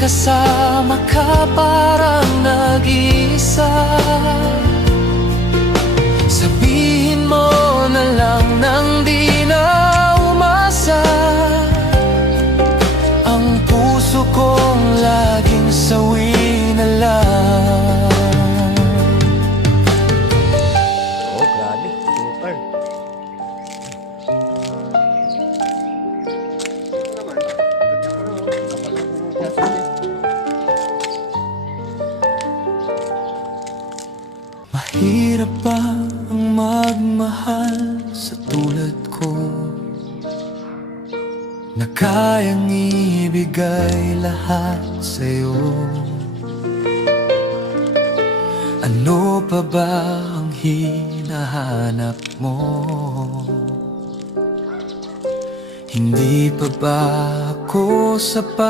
kasama ka parang nag-iisa. Sabihin mo na lang nang di na umasa. Ang puso kong laging sawi na lang. Oh, grabe. Super. Mahirap ba ang magmahal sa tulad ko, na kayang ibigay lahat sa'yo? Ano pa ba ang hinahanap mo? Hindi pa ba ako sapat?